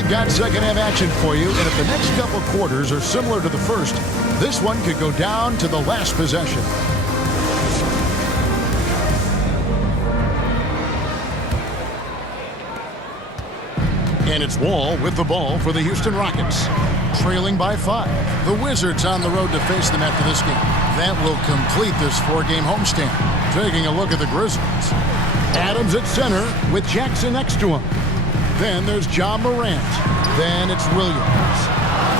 We've got second half action for you, and if the next couple quarters are similar to the first, this one could go down to the last possession. And it's Wall with the ball for the Houston Rockets. Trailing by 5. The Wizards on the road to face them after this game. That will complete this 4-game homestand. Taking a look at the Grizzlies. Adams at center with Jackson next to him. Then there's John Morant. Then it's Williams.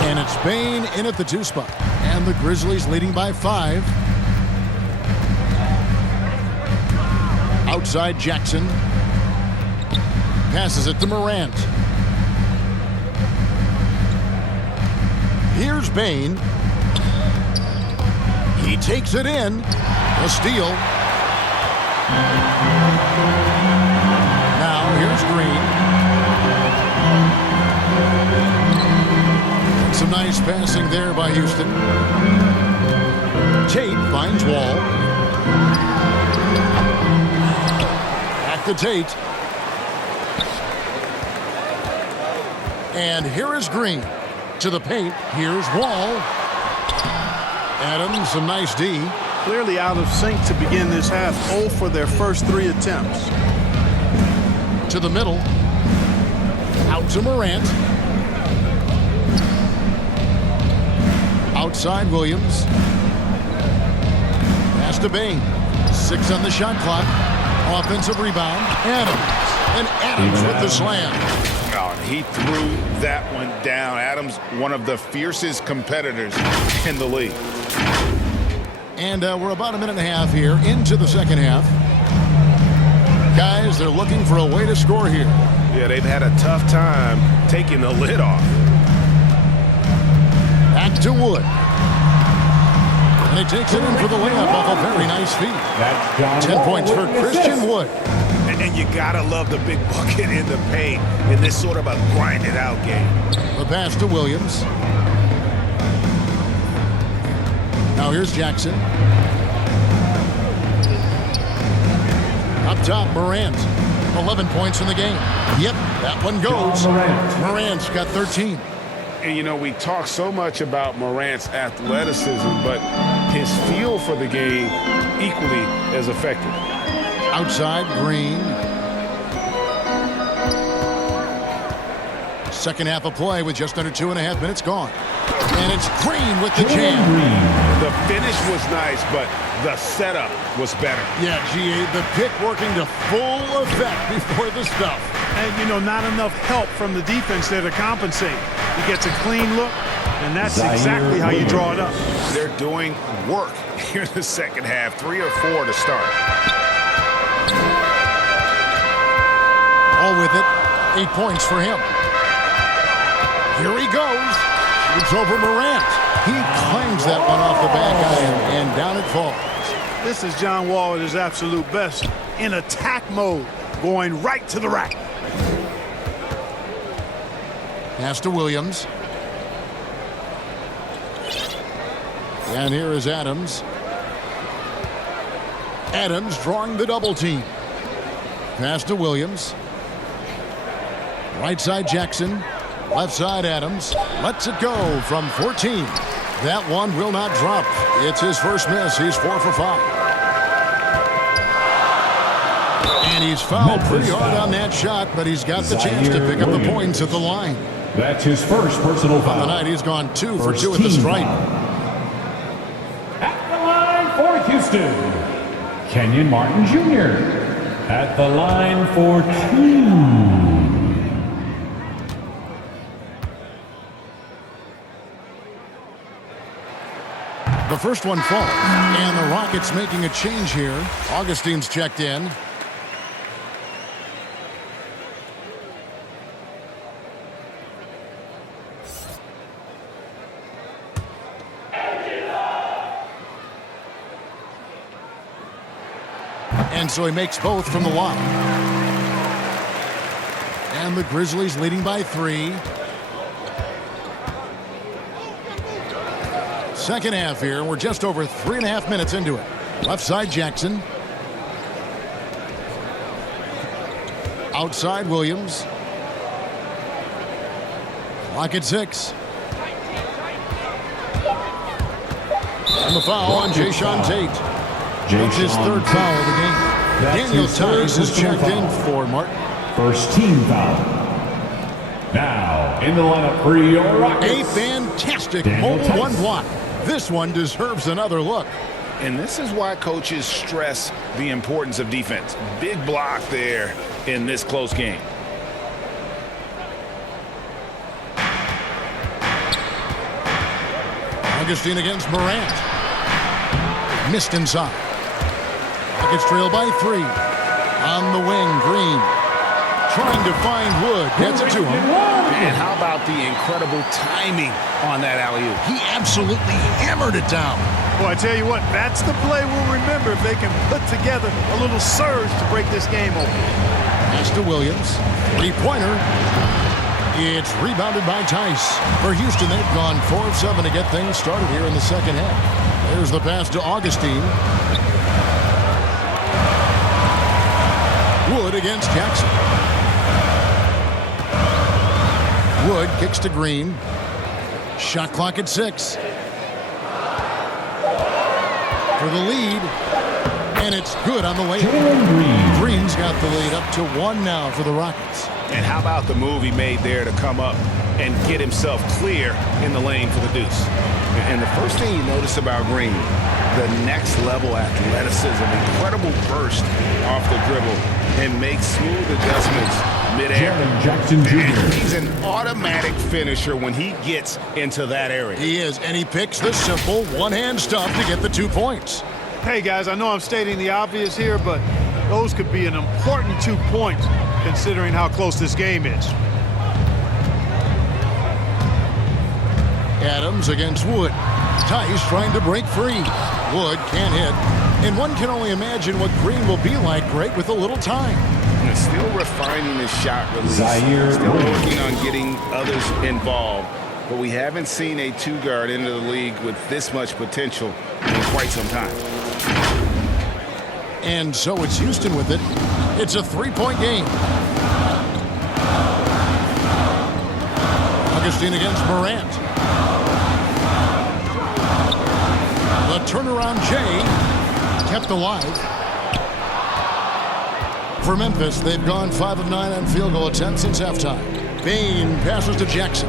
And it's Bane in at the 2 spot. And the Grizzlies leading by 5. Outside Jackson. Passes it to Morant. Here's Bane. He takes it in. A steal. Now here's Green. Some nice passing there by Houston. Tate finds Wall. Back to Tate. And here is Green. To the paint. Here's Wall. Adams, some nice D. Clearly out of sync to begin this half. 0 for their first 3 attempts. To the middle. Out to Morant. Outside Williams. Pass to Bane. 6 on the shot clock. Offensive rebound. Adams. And Adams with the slam. Oh, he threw that one down. Adams, one of the fiercest competitors in the league. And we're about a minute and a half here into the second half. Guys, they're looking for a way to score here. Yeah, they've had a tough time taking the lid off. Back to Wood. And he takes it in for the layup off a very nice feed. 10 points for Christian Wood. And you gotta love the big bucket in the paint in this sort of a grinded-out game. The pass to Williams. Now here's Jackson. Up top, Morant. 11 points in the game. Yep, that one goes. Morant's got 13. And, you know, we talk so much about Morant's athleticism, but his feel for the game equally as effective. Outside, Green. Second half of play with just under 2.5 minutes gone. And it's Green with the jam. The finish was nice, but the setup was better. Yeah, G.A., the pick working to full effect before the stuff. And, you know, not enough help from the defense there to compensate. He gets a clean look, and that's exactly how you draw it up. They're doing work here in the second half. 3 or 4 to start. All with it. 8 points for him. Here he goes. Shoots over Morant. He claims that one off the back iron, and down it falls. This is John Wall at his absolute best. In attack mode, going right to the rack. Pass to Williams. And here is Adams. Adams drawing the double team. Pass to Williams. Right side Jackson. Left side Adams. Lets it go from 14. That one will not drop. It's his first miss. He's 4 for 5. And he's fouled pretty hard on that shot, but he's got the chance to pick up the points at the line. That's his first personal foul. On the night, he's gone 2 for 2 at the stripe. At the line for Houston, Kenyon Martin Jr. At the line for 2. The first one falls, and the Rockets making a change here. Augustine's checked in. And so he makes both from the line. And the Grizzlies leading by 3. Second half here. We're just over 3.5 minutes into it. Left side Jackson. Outside Williams. Clock at 6. And the foul on Jayshawn Tate. That's his third foul of the game. Daniel Tice is checked in for Martin. First team foul. Now, in the lineup for your Rockets. A fantastic Daniel hole Tice. one block. This one deserves another look. And this is why coaches stress the importance of defense. Big block there in this close game. Augustine against Morant. Missed inside. Rockets trail by 3. On the wing, Green. Trying to find Wood. Gets it to him. And how about the incredible timing on that alley-oop? He absolutely hammered it down. Well, I tell you what, that's the play we'll remember if they can put together a little surge to break this game open. Pass to Williams. 3-pointer. It's rebounded by Tice. For Houston, they've gone 4 of 7 to get things started here in the second half. There's the pass to Augustine. Wood against Jackson. Wood kicks to Green. Shot clock at 6. For the lead. And it's good on the way. Green's got the lead up to 1 now for the Rockets. And how about the move he made there to come up and get himself clear in the lane for the deuce? And the first thing you notice about Green, the next level athleticism, incredible burst off the dribble, and makes smooth adjustments midair. Jackson Jr. And he's an automatic finisher when he gets into that area. He is, and he picks the simple one-hand stuff to get the 2 points. Hey, guys, I know I'm stating the obvious here, but those could be an important 2 points considering how close this game is. Adams against Wood. Tice trying to break free. Wood can't hit. And one can only imagine what Green will be like great with a little time. And still refining his shot release. Zaire Still Williams. working on getting others involved. But we haven't seen a 2-guard into the league with this much potential in quite some time. And so it's Houston with it. It's a 3-point game. Augustine against Morant. The turnaround Jay kept alive. For Memphis, they've gone 5 of 9 on field goal attempts since halftime. Bain passes to Jackson.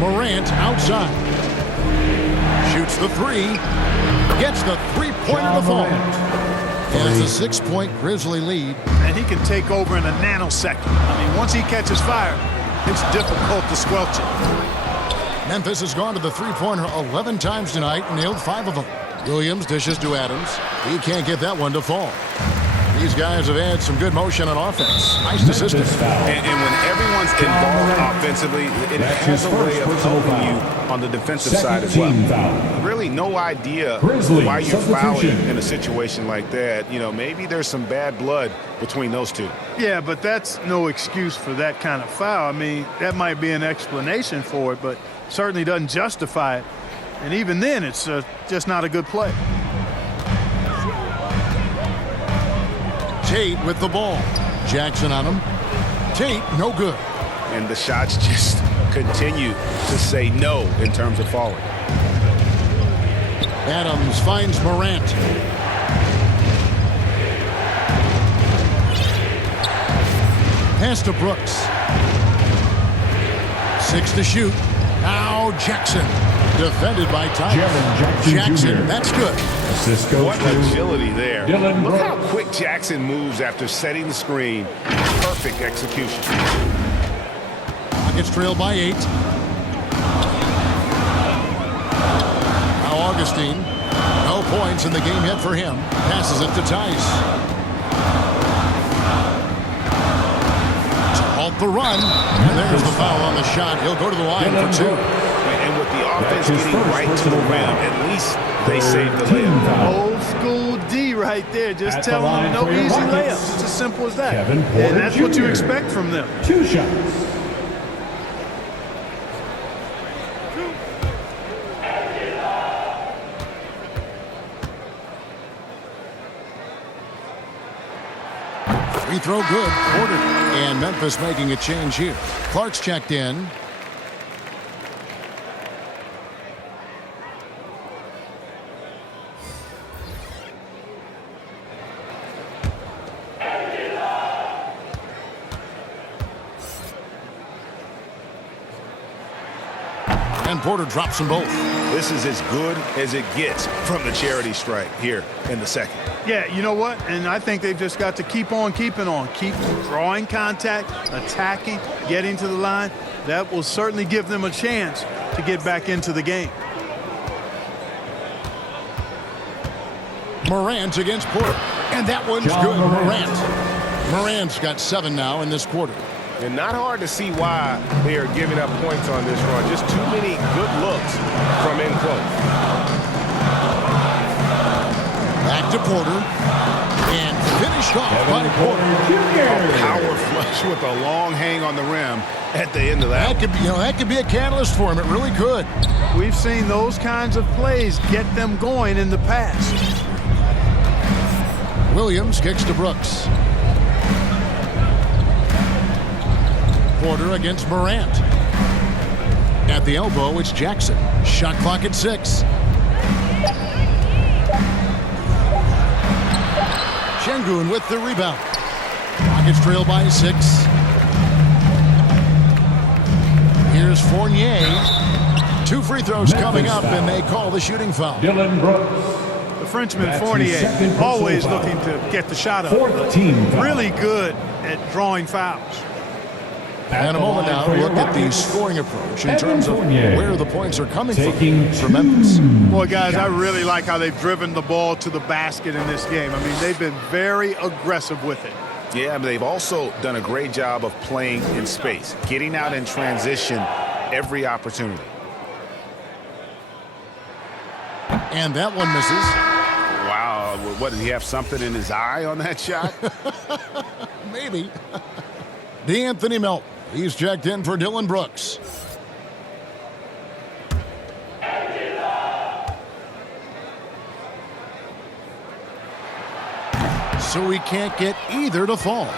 Morant outside. Shoots the 3. Gets the 3-pointer to fall. And it's a 6-point Grizzly lead. And he can take over in a nanosecond. I mean, once he catches fire, it's difficult to squelch it. Memphis has gone to the 3-pointer 11 times tonight and nailed 5 of them. Williams dishes to Adams. He can't get that one to fall. These guys have had some good motion on offense. Nice assistant. And when everyone's involved offensively, it has a way of helping you on the defensive side as well. Really no idea why you're fouling in a situation like that. You know, maybe there's some bad blood between those two. Yeah, but that's no excuse for that kind of foul. I mean, that might be an explanation for it, but certainly doesn't justify it. And even then, it's just not a good play. Tate with the ball. Jackson on him. Tate, no good. And the shots just continue to say no in terms of falling. Adams finds Morant. Pass to Brooks. 6 to shoot. Now Jackson. Defended by Tice. Jackson, that's good. What agility there. Dylan Look Brooks. how quick Jackson moves after setting the screen. Perfect execution. Rockets trail by 8. Now Augustine. No points in the game yet for him. Passes it to Tice. To halt the run. And there's the foul on the shot. He'll go to the line for 2. And with the offense getting right to the rim, at least they saved the layup. Old school D right there, just At the telling them line no for your easy Rockets, layups. It's as simple as that. Kevin Porter And that's what you Jr. expect from them. 2 shots. Free throw good. Porter. And Memphis making a change here. Clark's checked in. And Porter drops them both. This is as good as it gets from the charity stripe here in the second. Yeah, you know what? And I think they've just got to keep on keeping on. Keep drawing contact, attacking, getting to the line. That will certainly give them a chance to get back into the game. Morant against Porter. And that one's good. Morant's got 7 now in this quarter. And not hard to see why they are giving up points on this run. Just too many good looks from in close. Back to Porter. And finished off by Porter. A power flush with a long hang on the rim at the end of that. That could be a catalyst for him. It really could. We've seen those kinds of plays get them going in the past. Williams kicks to Brooks. Porter against Morant. At the elbow, it's Jackson. Shot clock at 6. Şengün with the rebound. Rockets trail by 6. Here's Fournier. 2 free throws coming up, and they call the shooting foul. Dylan Brooks. The Frenchman That's Fournier, his second personal always foul. looking to get the shot up. 14 foul. Really good at drawing fouls. And a moment now to look at the scoring approach in terms of where the points are coming Taking from for Memphis. Boy, guys, I really like how they've driven the ball to the basket in this game. I mean, they've been very aggressive with it. Yeah, but they've also done a great job of playing in space, getting out in transition every opportunity. And that one misses. Wow, what, did he have something in his eye on that shot? Maybe. DeAnthony Melton. He's checked in for Dylan Brooks. So he can't get either to fall.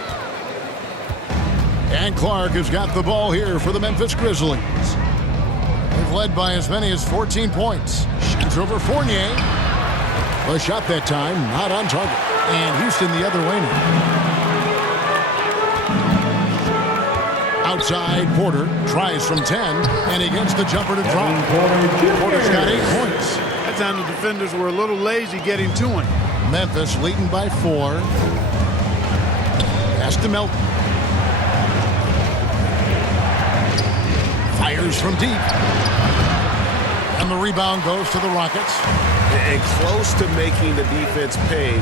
And Clark has got the ball here for the Memphis Grizzlies. They've led by as many as 14 points. Shoots over Fournier. A shot that time, not on target. And Houston the other way now. Outside, Porter tries from 10, and he gets the jumper to drop. Porter's got 8 points. That time the defenders were a little lazy getting to him. Memphis leading by 4. Pass to Melton. Fires from deep. And the rebound goes to the Rockets. And close to making the defense pay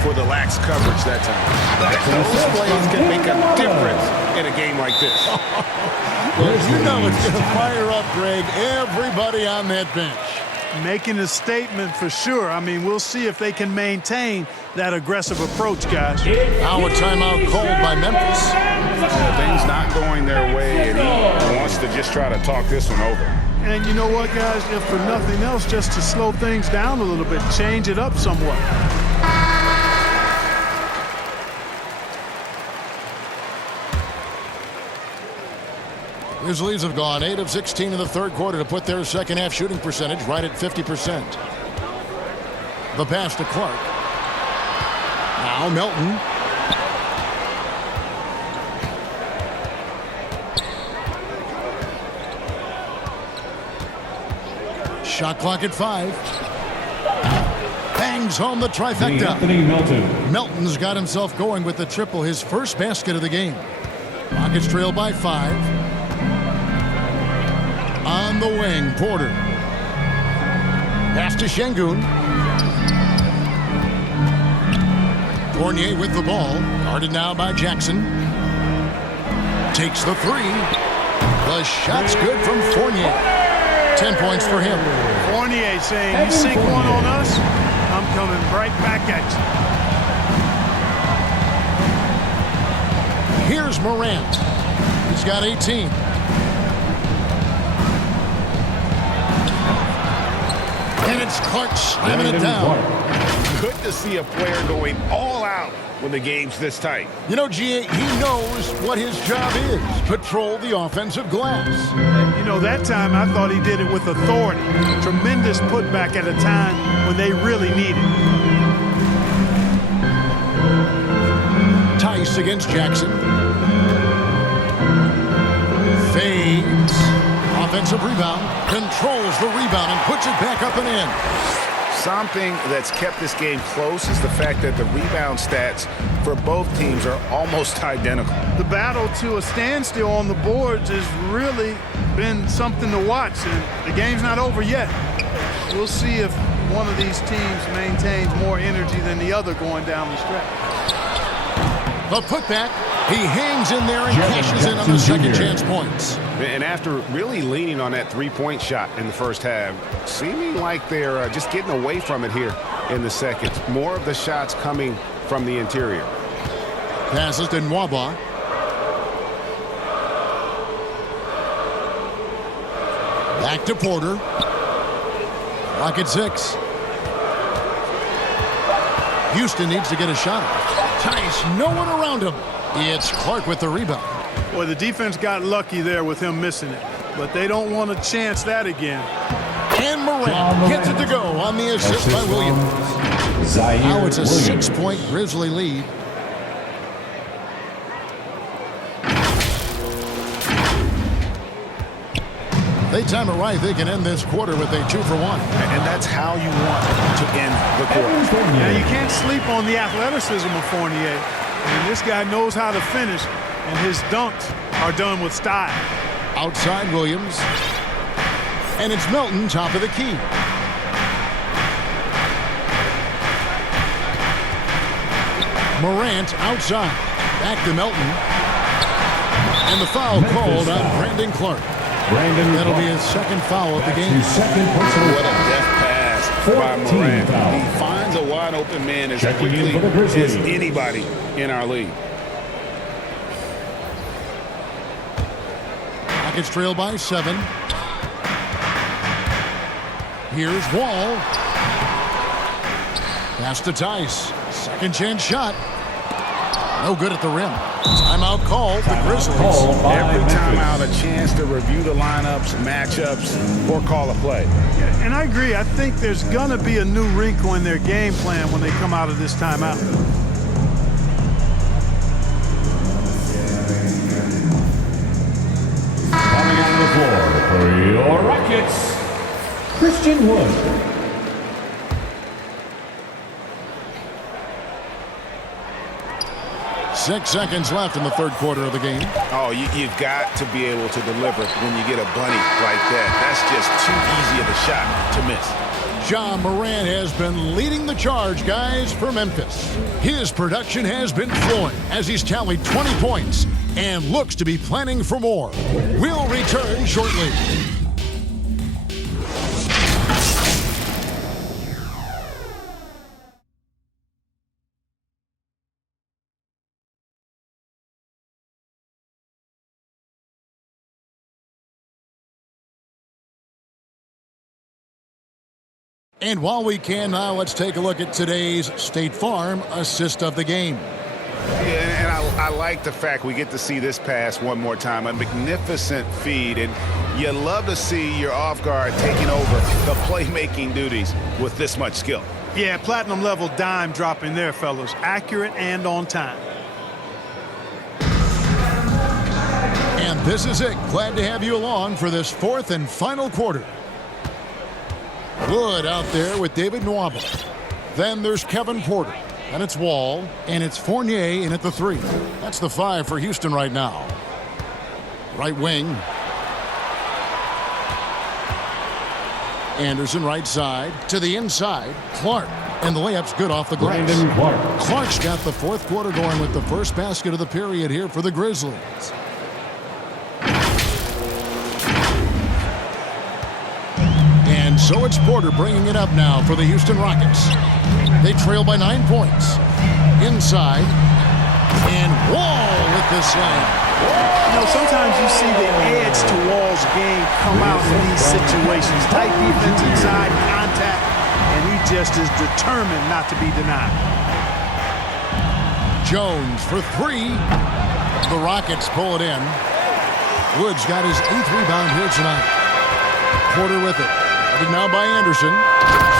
for the lax coverage that time. Those plays can make a difference in a game like this. Well, you know it's going to fire up, Greg, everybody on that bench. Making a statement for sure. I mean, we'll see if they can maintain that aggressive approach, guys. Now a timeout called by Memphis. Things not going their way, and he wants to just try to talk this one over. And you know what, guys? If for nothing else, just to slow things down a little bit, change it up somewhat. Grizzlies have gone 8 of 16 in the third quarter to put their second half shooting percentage right at 50%. The pass to Clark. Now Melton. Shot clock at 5. Bangs home the trifecta. Anthony Melton. Melton's got himself going with the triple, his first basket of the game. Rockets trail by 5. On the wing, Porter. Pass to Şengün. Fournier with the ball. Guarded now by Jackson. Takes the 3. The shot's good from Fournier. 10 points for him. Fournier saying, you sink one on us, I'm coming right back at you. Here's Morant. He's got 18. And it's Clark slamming it down. Good to see a player going all out when the game's this tight. You know, GA, he knows what his job is. Patrol the offensive glass. You know, that time I thought he did it with authority. Tremendous putback at a time when they really need it. Tice against Jackson. Fades. Offensive rebound. Controls the rebound and puts it back up and in. Something that's kept this game close is the fact that the rebound stats for both teams are almost identical. The battle to a standstill on the boards has really been something to watch, and the game's not over yet. We'll see if one of these teams maintains more energy than the other going down the stretch. The putback. He hangs in there and cashes in on the second chance points. And after really leaning on that three-point shot in the first half, seeming like they're just getting away from it here in the second. More of the shots coming from the interior. Passes to Nwaba. Back to Porter. Clock at 6. Houston needs to get a shot. Tice, no one around him. It's Clark with the rebound. Boy, the defense got lucky there with him missing it, but they don't want to chance that again. And Morant gets it to go on the assist by Williams. Now it's a 6-point Grizzly lead. They time it right. They can end this quarter with a 2-for-1. And that's how you want to end the quarter. Now, you can't sleep on the athleticism of Fournier. And this guy knows how to finish, and his dunks are done with style. Outside Williams. And it's Melton, top of the key. Morant outside. Back to Melton. And the foul called on Brandon Clark. That'll be his second foul of the game. What a deft pass by Morant. He finds a wide open man as quickly as anybody in our league. Rockets trail by 7. Here's Wall. Pass to Tice. Second chance shot. No good at the rim. Timeout called the Grizzlies. Every timeout a chance to review the lineups, matchups, or call a play. Yeah, and I agree. I think there's going to be a new wrinkle in their game plan when they come out of this timeout. Coming on the floor for your Rockets, Christian Wood. 6 seconds left in the third quarter of the game. Oh, you've got to be able to deliver when you get a bunny like that. That's just too easy of a shot to miss. Ja Morant has been leading the charge, guys, for Memphis. His production has been flowing as he's tallied 20 points and looks to be planning for more. We'll return shortly. And while we can now, let's take a look at today's State Farm assist of the game. Yeah, and I like the fact we get to see this pass one more time. A magnificent feed, and you love to see your off guard taking over the playmaking duties with this much skill. Yeah, platinum level dime dropping there, fellas. Accurate and on time. And this is it. Glad to have you along for this fourth and final quarter. Wood out there with David Nwaba. Then there's Kevin Porter. And it's Wall. And it's Fournier in at the 3. That's the 5 for Houston right now. Right wing. Anderson right side. To the inside. Clark. And the layup's good off the glass. Clark's got the fourth quarter going with the first basket of the period here for the Grizzlies. And so it's Porter bringing it up now for the Houston Rockets. They trail by 9 points. Inside. And Wall with the slam. You know, sometimes you see the edge to Wall's game come out in these situations. Tight defense inside, contact, and he just is determined not to be denied. Jones for three. The Rockets pull it in. Woods got his 8th rebound here tonight. Porter with it. Headed now by Anderson.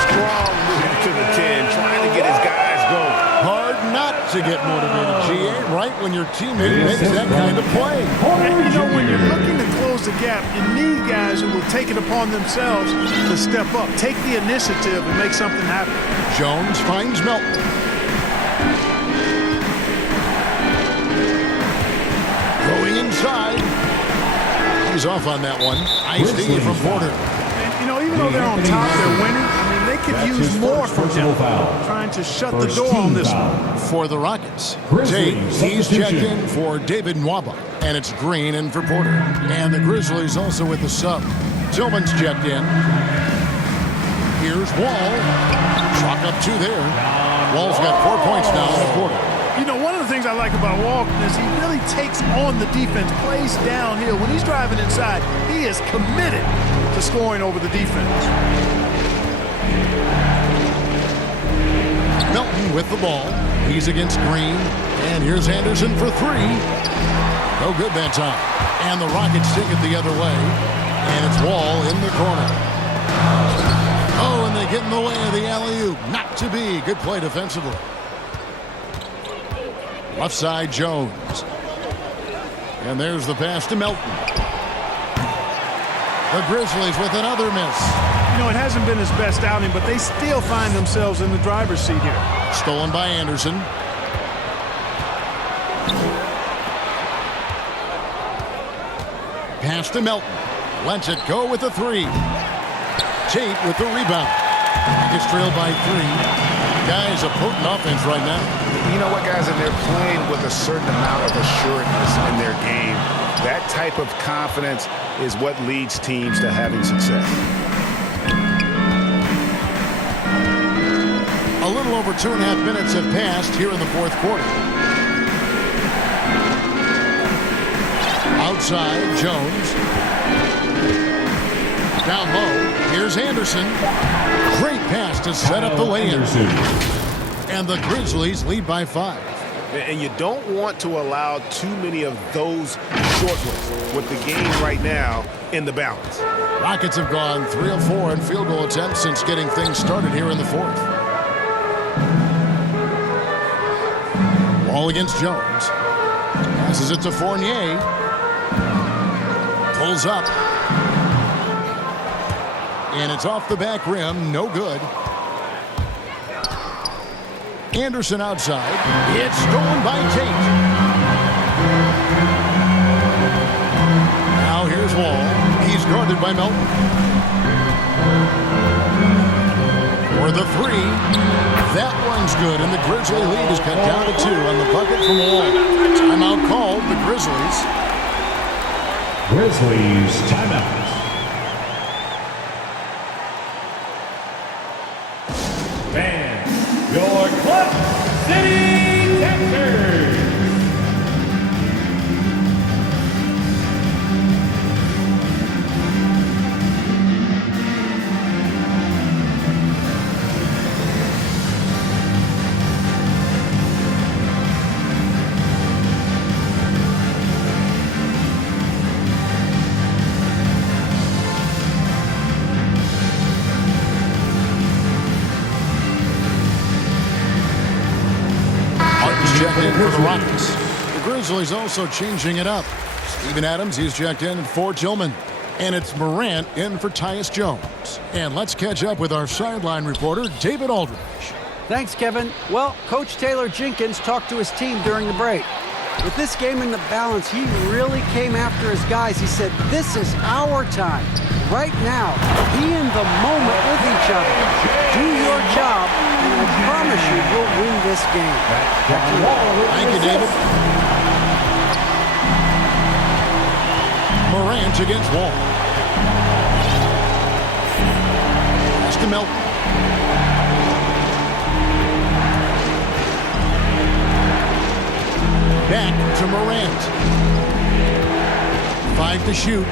Strong move to the 10, trying to get his guys going. Hard not to get motivated, GA, right when your teammate makes that kind of play. And, you know, when you're looking to close the gap, you need guys who will take it upon themselves to step up, take the initiative, and make something happen. Jones finds Melton. Going inside. He's off on that one. Nice D from Porter. And, you know, even though they're on top, they're winning. I mean, they could use more from him. Trying to shut the door on this one. For the Rockets, Tate, he's checked in for David Nwaba. And it's Green in for Porter. And the Grizzlies also with the sub. Tillman's checked in. Here's Wall. Chalk up 2 there. Wall's got 4 points now in the quarter. You know, one of the things I like about Walton is he really takes on the defense, plays downhill. When he's driving inside, he is committed to scoring over the defense. Melton with the ball. He's against Green. And here's Anderson for 3. No good that time. And the Rockets take it the other way. And it's Wall in the corner. Oh, and they get in the way of the alley-oop. Not to be. Good play defensively. Left side, Jones. And there's the pass to Melton. The Grizzlies with another miss. You know, it hasn't been his best outing, but they still find themselves in the driver's seat here. Stolen by Anderson. Pass to Melton. Lets it go with the 3. Tate with the rebound. Gets trailed by 3. Guys, a potent offense right now. You know what, guys? And they're playing with a certain amount of assuredness in their game. That type of confidence is what leads teams to having success. A little over 2.5 minutes have passed here in the 4th quarter. Outside, Jones. Down low, here's Anderson. Great pass to set up the lay-in. And the Grizzlies lead by 5. And you don't want to allow too many of those short ones with the game right now in the balance. Rockets have gone 3 of 4 in field goal attempts since getting things started here in the 4th. Wall against Jones. Passes it to Fournier. Pulls up. And it's off the back rim. No good. Anderson outside. It's stolen by Tate. Now here's Wall. He's guarded by Melton. For the 3. That one's good, and the Grizzly lead is cut down to 2 on the bucket from Wall. Timeout called, the Grizzlies. Grizzlies timeout. Fans, your Club City Texans. Checked in for the Rockets. The Grizzlies also changing it up. Steven Adams, he's checked in for Tillman. And it's Morant in for Tyus Jones. And let's catch up with our sideline reporter, David Aldridge. Thanks, Kevin. Well, Coach Taylor Jenkins talked to his team during the break. With this game in the balance, he really came after his guys. He said, this is our time. Right now, be in the moment with each other. Do your job, and I promise you, we'll win this game. Thank you, David. Morant against Wall. Pass to Melton. Back to Morant. 5 to shoot.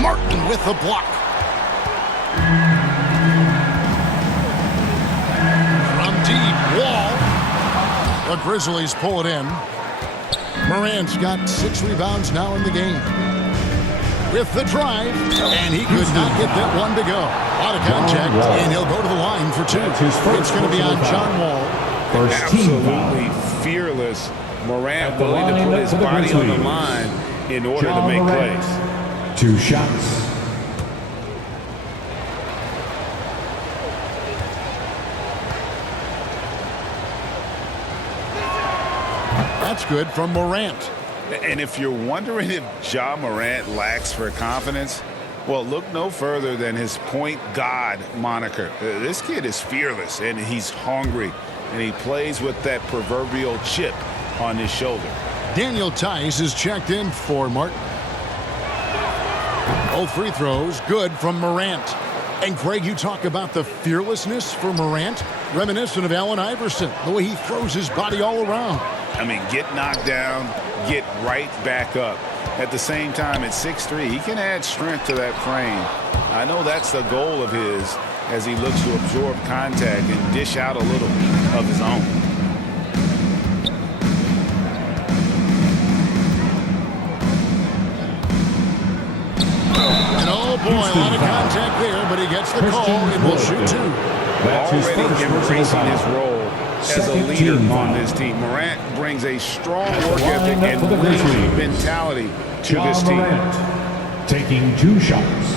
Martin with the block. From deep, The Grizzlies pull it in. Morant's got 6 rebounds now in the game. With the drive, and he could not get that one to go. Out of contact, and he'll go to the line for 2. It's going to be on John Wall. Absolutely fearless. Morant willing to put his body on the line in order to make plays. 2 shots. That's good from Morant. And if you're wondering if Ja Morant lacks for confidence, well, look no further than his point god moniker. This kid is fearless, and he's hungry, and he plays with that proverbial chip on his shoulder. Daniel Tice is checked in for Martin. Both free throws good from Morant. And Craig, you talk about the fearlessness for Morant, reminiscent of Allen Iverson, the way he throws his body all around. I mean, get knocked down, get right back up. At the same time, at 6'3", he can add strength to that frame. I know that's the goal of his as he looks to absorb contact and dish out a little of his own. And oh boy, a lot of contact there, but he gets the call and will shoot 2. Already embracing his role as a leader on this team. Morant brings a strong work ethic and winning mentality to this team. Taking 2 shots.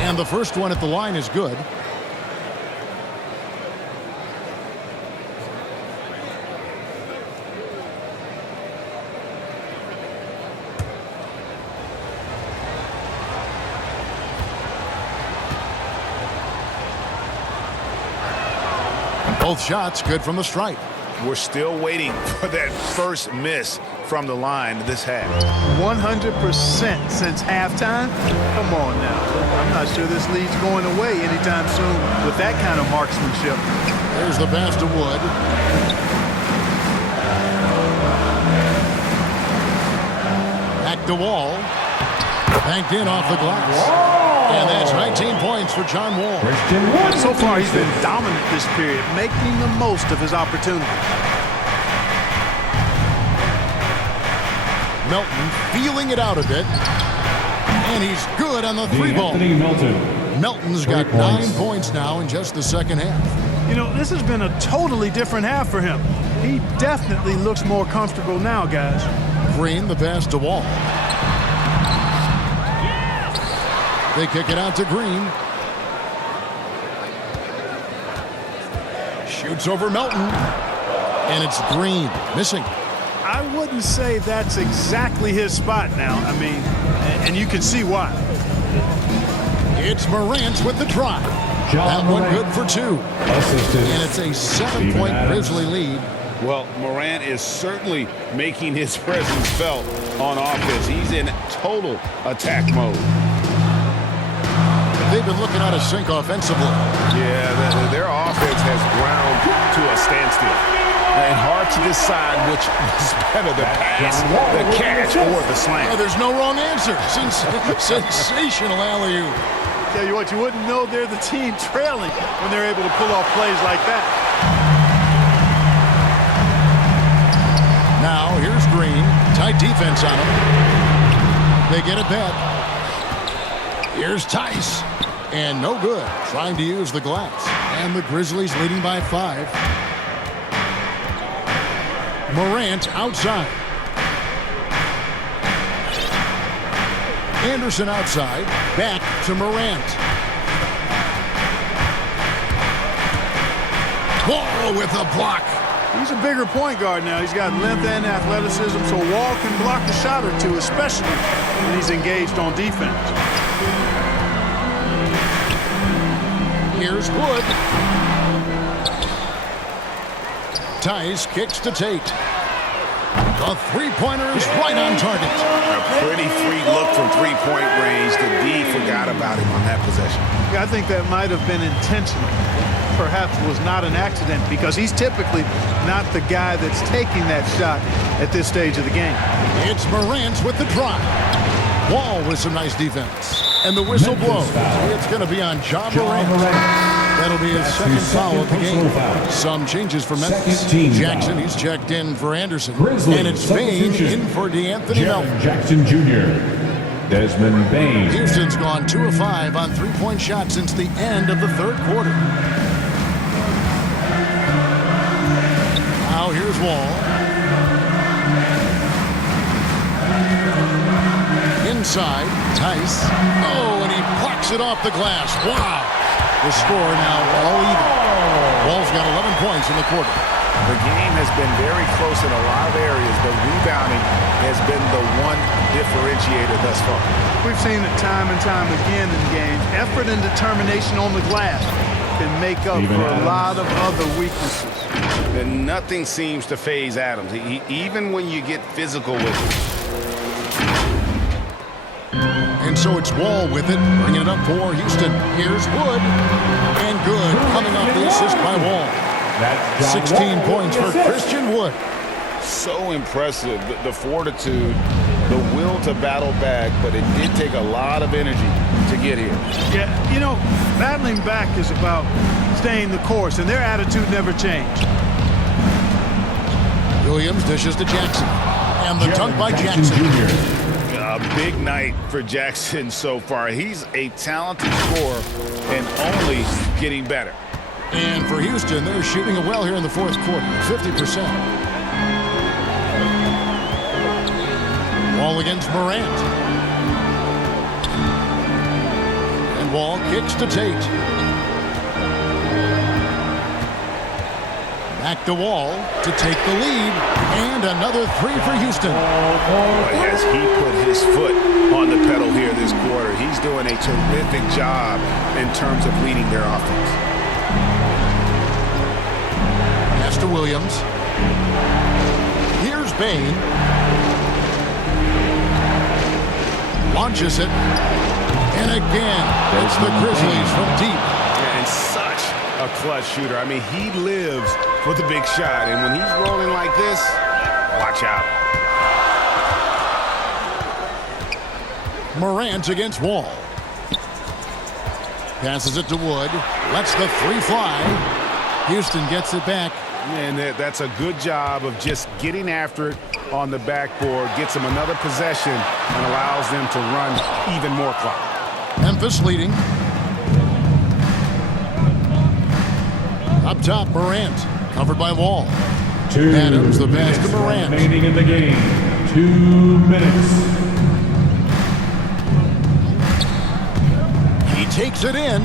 And the first one at the line is good. Both shots good from the stripe. We're still waiting for that first miss from the line this half. 100% since halftime? Come on now. I'm not sure this lead's going away anytime soon with that kind of marksmanship. There's the pass to Wood. Back to Wall. Banked in off the glass. And that's 19 points for John Wall. So far, he's been dominant this period, making the most of his opportunity. Melton feeling it out a bit. And he's good on the 3-ball. Melton's got 9 points now in just the second half. You know, this has been a totally different half for him. He definitely looks more comfortable now, guys. Green, the pass to Wall. They kick it out to Green. Shoots over Melton. And it's Green missing. I wouldn't say that's exactly his spot now. I mean, and you can see why. It's Morant with the drive. That one good for 2. And it's a 7-point Grizzly lead. Well, Morant is certainly making his presence felt on offense. He's in total attack mode. They've been looking out of sync offensively. Yeah, their offense has ground to a standstill. And hard to decide which is better, the pass, the catch, or the slam. Oh, there's no wrong answer. Sensational alley-oop. Tell you what, you wouldn't know they're the team trailing when they're able to pull off plays like that. Now, here's Green. Tight defense on him. They get it back. Here's Tice. And no good. Trying to use the glass. And the Grizzlies leading by 5. Morant outside. Anderson outside. Back to Morant. Wall with a block. He's a bigger point guard now. He's got length and athleticism, so Wall can block a shot or two, especially when he's engaged on defense. Here's Wood. Tice kicks to Tate. The three-pointer is right on target. A pretty free look from three-point range. The D forgot about him on that possession. Yeah, I think that might have been intentional. perhaps was not an accident because he's typically not the guy that's taking that shot at this stage of the game. It's Morant with the drive. Wall with some nice defense. And the whistle blows. It's going to be on Ja Morant. That'll be his second foul of the game. Some changes for Memphis. Jackson, he's checked in for Anderson. And it's Bain in for DeAnthony Melton. Jackson Jr. Desmond Bain. Houston's gone 2 of 5 on three-point shots since the end of the third quarter. Now here's Wall. Inside, Tice. Oh, and he plucks it off the glass. Wow. The score now all even. Wall's got 11 points in the quarter. The game has been very close in a lot of areas, but rebounding has been the one differentiator thus far. We've seen it time and time again in games. Effort and determination on the glass can make up for a lot of other weaknesses. And nothing seems to faze Adams, even when you get physical with him. And so it's Wall with it, bringing it up for Houston. Here's Wood. And good, coming off the assist by Wall. 16 points for Christian Wood. So impressive, the fortitude, the will to battle back, but it did take a lot of energy to get here. Yeah, you know, battling back is about staying the course, and their attitude never changed. Williams dishes to Jackson. And the dunk by Jackson. A big night for Jackson so far. He's a talented scorer and only getting better. And for Houston, they're shooting it well here in the fourth quarter, 50%. Wall against Morant. And Wall kicks to Tate. Back to Wall to take the lead. And another three for Houston. Boy, has he put his foot on the pedal here this quarter. He's doing a terrific job in terms of leading their offense. Pass to Williams. Here's Bain. Launches it. And again, it's the Grizzlies from deep. And such a clutch shooter. I mean, he lives for the big shot. And when he's rolling like this, watch out. Morant against Wall. Passes it to Wood. Lets the three fly. Houston gets it back. And that's a good job of just getting after it on the backboard. Gets them another possession and allows them to run even more clock. Memphis leading. Up top, Morant. Covered by Wall. Adams, the pass to Morant. Remaining in the game. 2 minutes. He takes it in.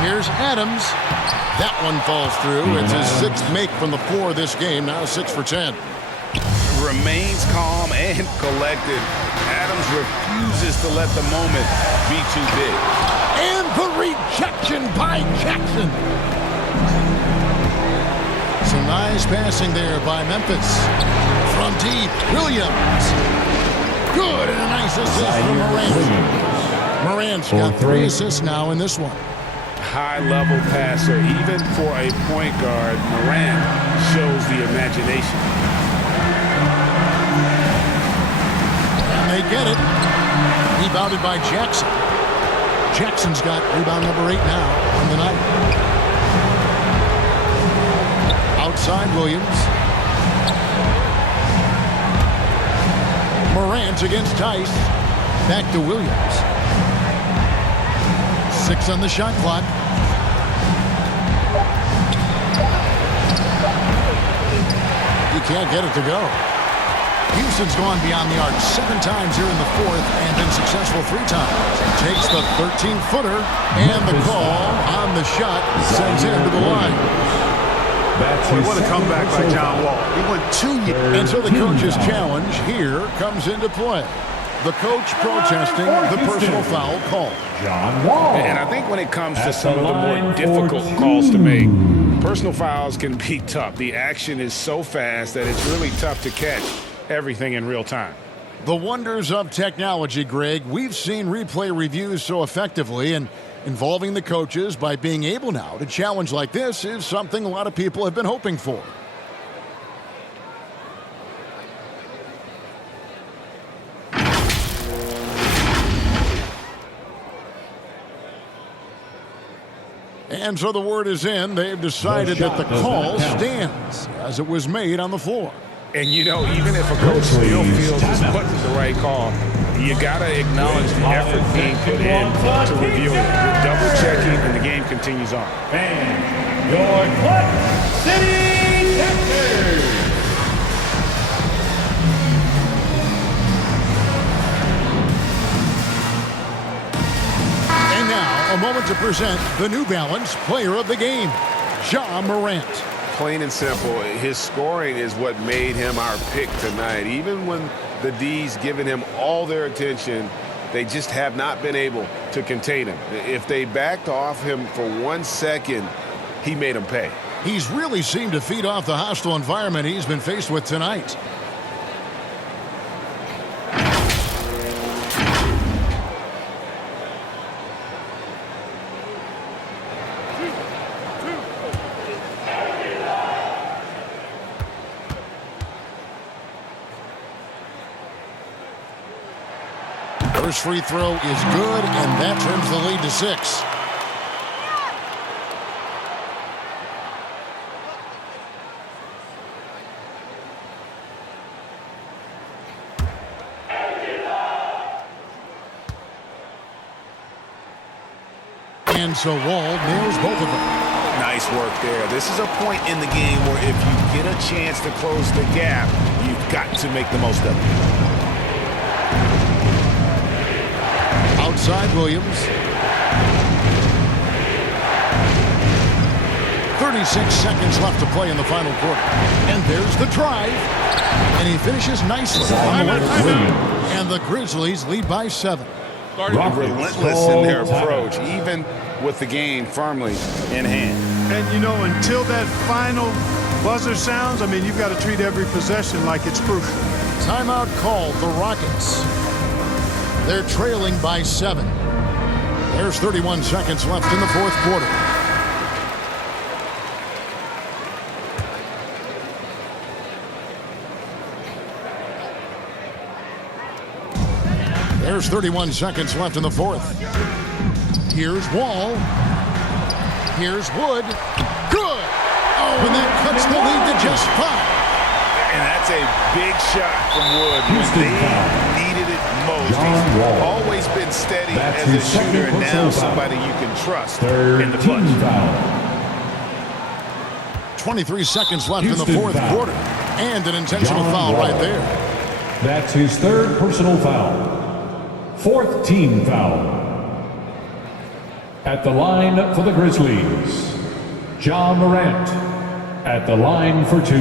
Here's Adams. That one falls through. It's his sixth make from the floor this game. Now 6 for 10. Remains calm and collected. Adams refuses to let the moment be too big. And the rejection by Jackson. Some nice passing there by Memphis. From deep, Williams. Good, and a nice assist from Morant. Morant's got 3 assists now in this one. High-level passer, even for a point guard. Morant shows the imagination. And they get it. Rebounded by Jackson. Jackson's got rebound number 8 now on the night. Outside Williams. Morant against Tice. Back to Williams. 6 on the shot clock. You can't get it to go. Houston's gone beyond the arc 7 times here in the fourth and been successful 3 times. Takes the 13-footer and the call on the shot sends him to the line. Boy, what a comeback by John Wall. He went 2 years. And so the coach's challenge here comes into play. The coach protesting the personal foul call. John Wall. And I think when it comes to some of the more difficult calls to make, personal fouls can be tough. The action is so fast that it's really tough to catch everything in real time. The wonders of technology, Greg. We've seen replay reviews so effectively, and Involving the coaches by being able now to challenge like this is something a lot of people have been hoping for. And so the word is in. They've decided that the call stands as it was made on the floor. And, you know, even if a coach still feels this wasn't the right call, you got to acknowledge the effort being put in to review it. You're double-checking, and the game continues on. And your Clutch City Texans. And now, a moment to present the New Balance Player of the Game, Ja Morant. Plain and simple, his scoring is what made him our pick tonight. Even when the D's given him all their attention, they just have not been able to contain him. If they backed off him for 1 second, he made them pay. He's really seemed to feed off the hostile environment he's been faced with tonight. First free throw is good, and that turns the lead to 6. And so Wall nails both of them. Nice work there. This is a point in the game where if you get a chance to close the gap, you've got to make the most of it. Outside Williams. 36 seconds left to play in the final quarter. And there's the drive. And he finishes nicely on the left wing. And the Grizzlies lead by 7. Relentless in their approach, even with the game firmly in hand. And, you know, until that final buzzer sounds, I mean, you've got to treat every possession like it's crucial. Timeout called the Rockets. They're trailing by 7. There's 31 seconds left in the fourth quarter. There's 31 seconds left in the fourth. Here's Wall. Here's Wood. Good! Oh, and that cuts the lead to just 5. And that's a big shot from Wood when they needed it most. He's always been steady as a shooter, and now somebody you can trust in the clutch. 23 seconds left in the fourth quarter. And an intentional foul right there. That's his third personal foul. Fourth team foul. At the line for the Grizzlies, Ja Morant at the line for 2.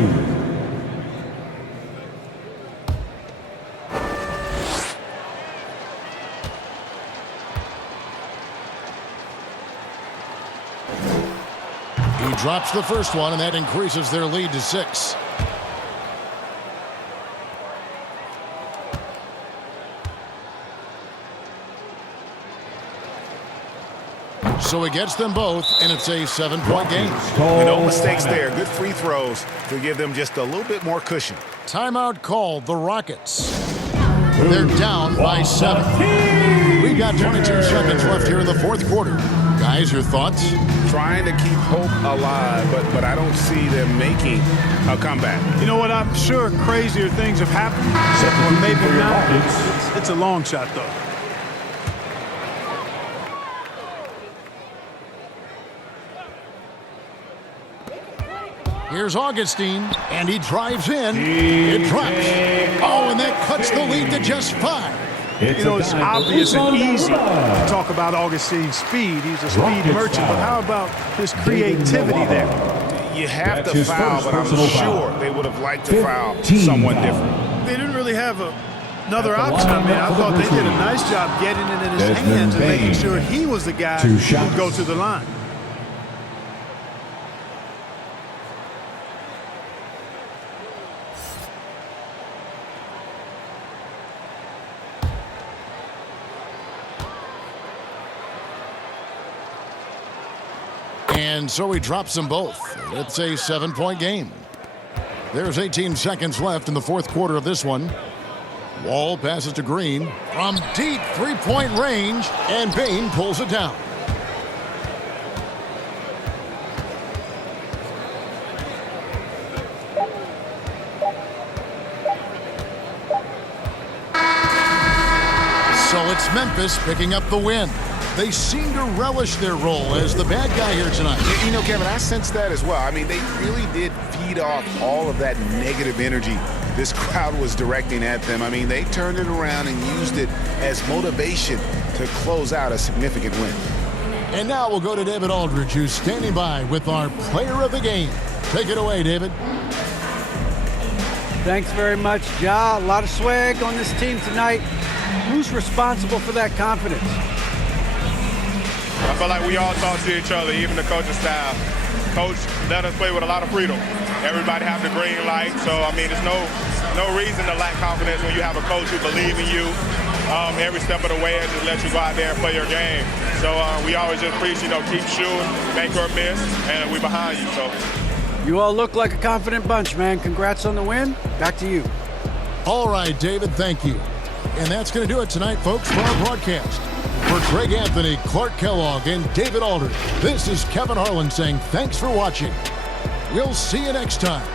He drops the first one, and that increases their lead to 6. So he gets them both, and it's a 7-point game. No mistakes there. Good free throws to give them just a little bit more cushion. Timeout called the Rockets. They're down by 7. We got 22 seconds left here in the fourth quarter. Guys, your thoughts? Trying to keep hope alive, but I don't see them making a comeback. You know what? I'm sure crazier things have happened. Or maybe not. It's a long shot, though. Here's Augustine, and he drives in. It drops. Oh, and that cuts the lead to just 5. You know, it's obvious and easy to talk about Augustine's speed. He's a speed merchant, but how about his creativity there? You have to foul, but I'm sure they would have liked to foul someone different. They didn't really have another option. I mean, I thought they did a nice job getting it in his hands and making sure he was the guy who would go to the line. And so he drops them both. It's a 7-point game. There's 18 seconds left in the fourth quarter of this one. Wall passes to Green from deep three-point range, and Bain pulls it down. So it's Memphis picking up the win. They seem to relish their role as the bad guy here tonight. You know, Kevin, I sense that as well. I mean, they really did feed off all of that negative energy this crowd was directing at them. I mean, they turned it around and used it as motivation to close out a significant win. And now we'll go to David Aldridge, who's standing by with our player of the game. Take it away, David. Thanks very much, Ja. A lot of swag on this team tonight. Who's responsible for that confidence? I feel like we all talk to each other, even the coaching staff. Coach let us play with a lot of freedom. Everybody have the green light, so I mean, there's no reason to lack confidence when you have a coach who believes in you every step of the way and just let you go out there and play your game. So we always just preach, keep shooting, make or miss, and we're behind you. So you all look like a confident bunch, man. Congrats on the win. Back to you. All right, David, thank you. And that's going to do it tonight, folks, for our broadcast. For Greg Anthony, Clark Kellogg, and David Aldridge, this is Kevin Harlan saying thanks for watching. We'll see you next time.